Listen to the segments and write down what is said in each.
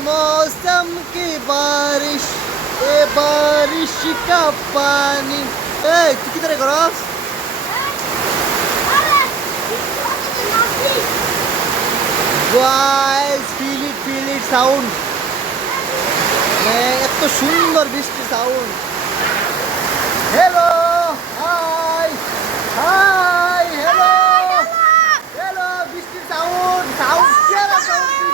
मौसम की बारिश ए बारिश का पानी ए तू किधर करस गाइस ফিল ইট সাউন্ড এত সুন্দর বৃষ্টি sound hello hi hi hello hello বৃষ্টির সাউন্ড সাউন্ড কেরা sound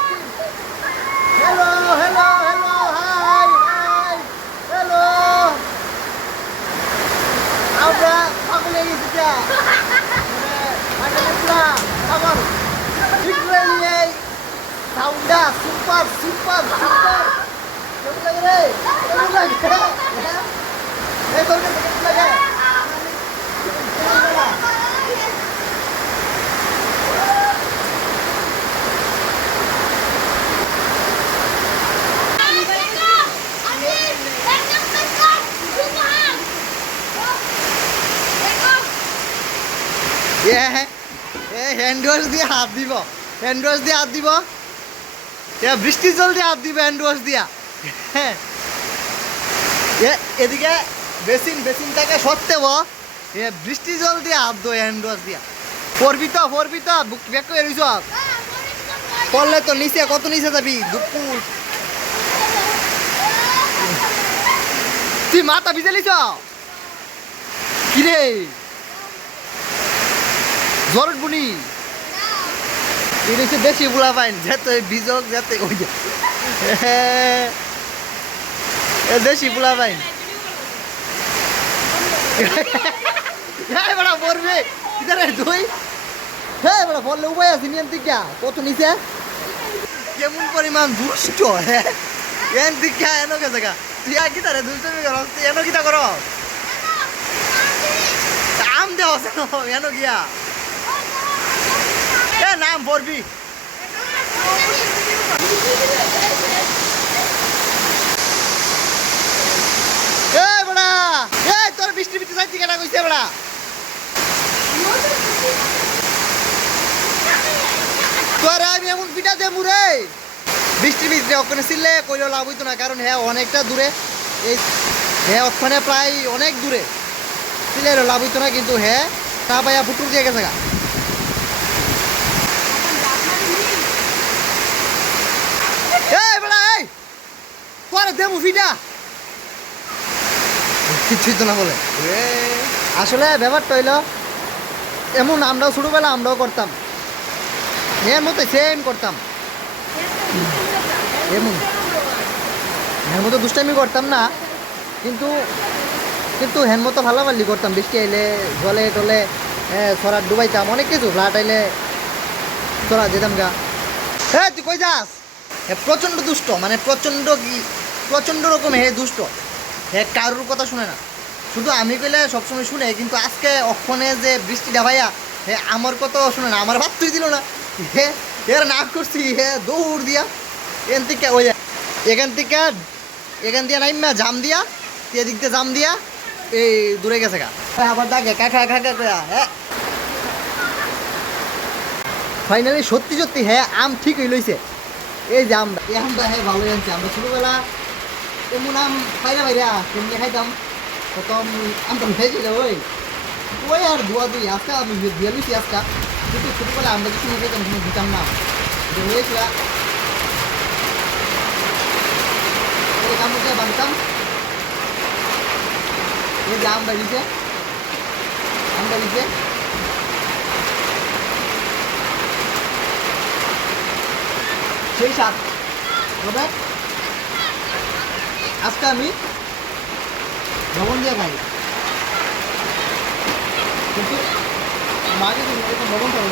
hello hello hello hi hi hello আমরা পাগল হয়ে গেছি যা পাগল লিটারালি সাউন্ডটা সুপার সুপার সুপার কেমন লাগে রে কেমন লাগে এই তোর কাছে কেমন লাগে হ্যান্ড ওয়াশ দিয়ে হাত দিব হ্যান্ড ওয়াশ দিয়ে হাত দিব বৃষ্টির জল দিয়ে হাত দিব হ্যান্ড ওয়াশ দিয়া হ্যাঁ এদিকে বেসিনটাকে সরতে বৃষ্টির জল দিয়ে হাত দো হ্যান্ড ওয়াশ দিয়া পড়বি তো ব্যাক করে রইছ পড়লে তো নিচে কত নিচে যাবি দুপুর তুই মাথা ভিজে লিছ কিরে জরুর বুনি এটা বেশি বুলা পাইন যেতে বিজক যেতে ওই দেশি বুলা পাইন বড়া পড়বে কিধারে তুই হ্যাঁ বড়া বললে উপায় আছে নিয়ম থেকে কত নিচে কেমন পরিমাণ দুষ্ট হ্যাঁ এন দিকে এনো কে জায়গা তুই আর কিধারে দুষ্টমি কর এনো কিটা কর আম দেওয়া এনো গিয়া নাম পড়বি তোর বৃষ্টি বৃষ্টি যাইতে কেনা কইছে বড়া তোর আমি এমন পিঠা দেবো রে বৃষ্টি বৃষ্টি ওখানে ছিলে কইলেও লাভ হইতো না কারণ হ্যাঁ অনেকটা দূরে এই হ্যাঁ ওখানে প্রায় অনেক দূরে ছিলে লাভ হইতো না কিন্তু হ্যাঁ তা পাইয়া ফুটুর দিয়ে গেছে গা দেবো ফিটা কিছুই তো না বলে আসলে ব্যাপারটা হইলো এমন আমরাও ছোটবেলা আমরাও করতাম এর মতো সেম করতাম এমন এর মতো দুষ্টামি করতাম না কিন্তু কিন্তু হ্যান মতো ভালোবালি করতাম বৃষ্টি আইলে জলে টলে ছড়া ডুবাইতাম অনেক কিছু ফ্লাট আইলে ছড়া যেতাম গা হ্যাঁ তুই কই যাস প্রচণ্ড দুষ্ট মানে প্রচণ্ড রকম হে দুষ্ট হে কারোর কথা শুনে না শুধু আমি কইলে সবসময় শুনে কিন্তু আজকে অক্ষণে যে বৃষ্টিটা ভাইয়া হে আমার কথাও শুনে না আমার ভাবতেই দিল না হে এর না করছি হে দৌড় দিয়া এখান দিয়ে নাইমা জাম দিয়া এদিক দিয়ে জাম দিয়া এই দূরে গেছে গা আবার ডাকে কাকা কাকা কয়া হ্যাঁ ফাইনালি সত্যি হ্যাঁ আম ঠিক হয়ে লইছে এই যে আমরা এই আমটা হ্যাঁ ভালোই আনছি আমরা ছোটোবেলা এমন আম পাইরা বাইরা কেমনি খাইতাম প্রথম আমটা ভেজেছিল ওই আর ধোয়া দুই আজকে আমি ধুয়ে লুছি আজকা কিন্তু ছোটোবেলা আমরা কিছু নিয়ে খাইতাম কোনো দিতাম না হয়েছিল কামড় বাঁধতাম এই যে আমটা দিছে সেই সাত তবে আজকে আমি লবণ দিয়ে খাই কিন্তু মাকে এরকম লবণ খাবো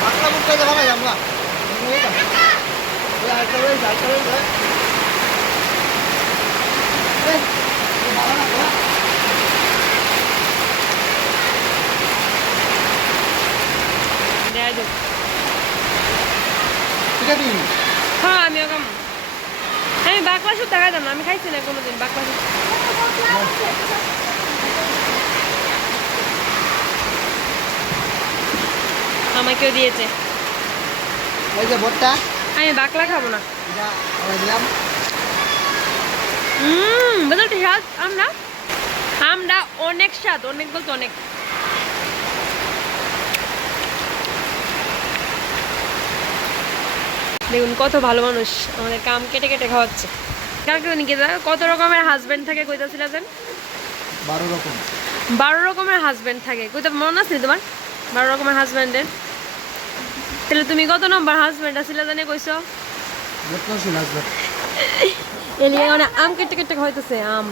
পাতলা বুক খাইতে ভালো আমরা আরেকটা রয়েছে হ্যাঁ আমিও কাম আমি বাকলা শুধু দেখাইতাম না আমি খাইছি না কোনোদিন বাকলা শুধু আমাকেও দিয়েছে। এই যে ভর্তা, আমি বাকলা খাবো না। এটা আমরা দিলাম। বলতে স্বাদ আমরা আমরা অনেক স্বাদ, অনেক বলতে অনেক। দেখুন কত ভালো মানুষ, আমাদের কাম কেটে কেটে খাওয়াচ্ছে। কালকে কত রকমের হাজবেন্ড থাকে কইতাছিল যেন 12 রকম। 12 রকমের হাজবেন্ড থাকে কইতা, মনে আছে তোমার 12 রকমের হাজবেন্ডের? তাহলে তুমি কত নম্বর হাজবেন্ড আছিলে জানে কইছো? যত্নশীল হাজবেন্ড। এলিয়া মানে আম কেটে কেটে খাইতেছে, আম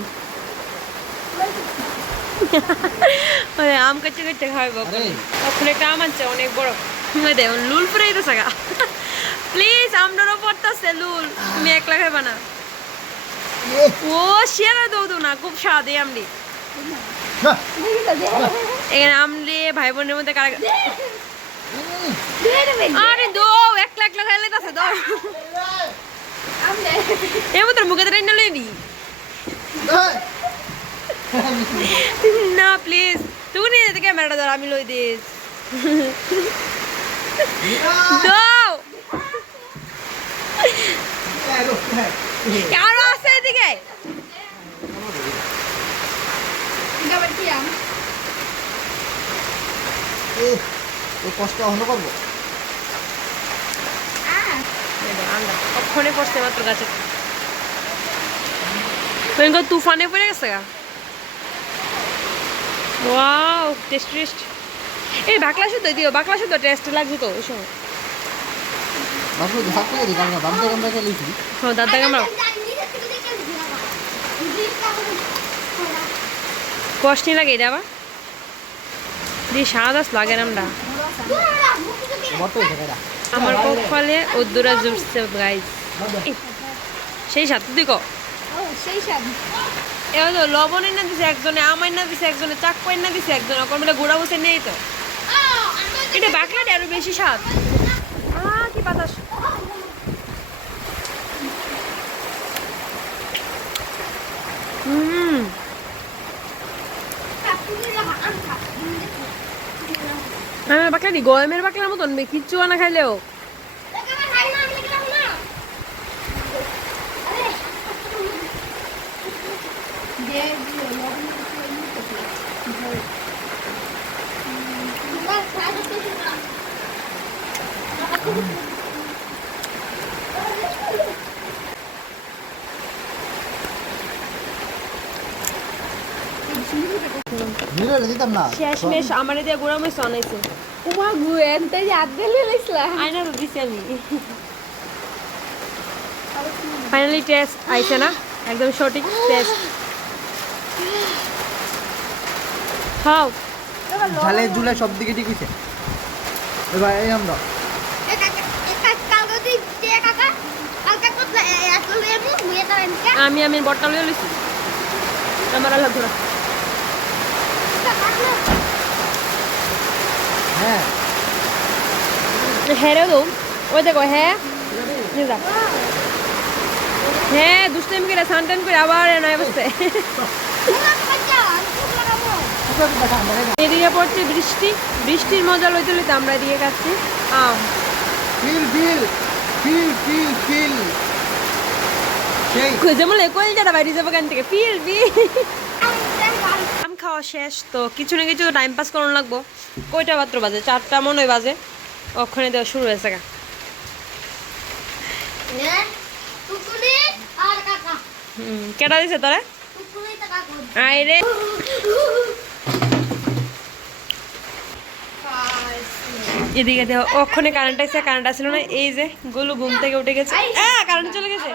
মানে আম কেটে কেটে খাইব। তখন একটা আম আনছে অনেক বড়, দে লুল পুরে দিতেছে গা। প্লিজ আমরাও পড়তেছে লুল, তুমি একলা খাইবা না। ও শেয়ার দৌদু না, খুব স্বাদ এই আমলি। এখানে আমলি ভাই বোনের মধ্যে কারা, আরে দো একলা একলা খাইলে আছে দো এমন তোর মুখে ট্রেন লই নি না প্লিজ, তুই নিয়ে যেতে ক্যামেরাটা ধর, আমি লই দিস দাও। আরো আছে এদিকে, কষ্ট অন্য করবো। কখনে পড়ছে মাত্র গাছে, তুফানে পড়ে গেছে গা। Wow test test. এই বাকলা শুদ্ধ দিও, বাকলা শুদ্ধ টেস্ট লাগছে তো ওই সময়। দাদা কামড়াও কষ্ট লাগে এটা আবার দিয়ে স্বাদ আস লাগে আমরা। আমার কপালে উদ্দুরা জুটছে গাইজ, সেই স্বাদ তুই কো এবার তো লবণ এনে দিছে একজনে, আম এনে দিছে একজনে, চাকু এনে দিছে একজনে, ওখান বলে গুঁড়া বসে নেই তো। এটা বাকলাটা আরো বেশি স্বাদ। কি বাতাস, বাকলা দি গরমের বাকলার মতন কিচ্ছু আনা খাইলেও। শেষমেশ আমার দিয়ে গুঁড়া মরিচ আনাইছে। আয়না তো দিছি আমি। ফাইনালি টেস্ট আইছে না, একদম সঠিক টেস্ট। খাও ঝালে ঝুলে সব দিকে ঠিক হইছে। এবার এই আমরা আমি বটটা লইয়া লইছি আমার আল্লাহ ধরা। হ্যাঁ হ্যাঁ রে দো ওই দেখো, হ্যাঁ হ্যাঁ দুষ্টাইম করে সানটান করে আবার নয় বসছে। এদিকে পড়ছে বৃষ্টি, বৃষ্টির মজা লইতে লইতে আমরা এদিকে খাচ্ছি আম। ফিল ফিল ফিল ফিল ফিল যেমন কলজাটা বাইরে যাবো কেন থেকে ফিল আম খাওয়া শেষ তো কিছু না কিছু টাইম পাস করানো লাগবো। কয়টা মাত্র বাজে, 4টা মনে হয় বাজে, ওখানে দেওয়া শুরু হয়েছে গা। কেটা দিছে তোরা আইরে এদিকে দেখো ওখানে কারেন্ট আছে, কারেন্ট আসছিল না, এই যে গুলু ঘুম থেকে উঠে গেছে, কারেন্ট চলে গেছে।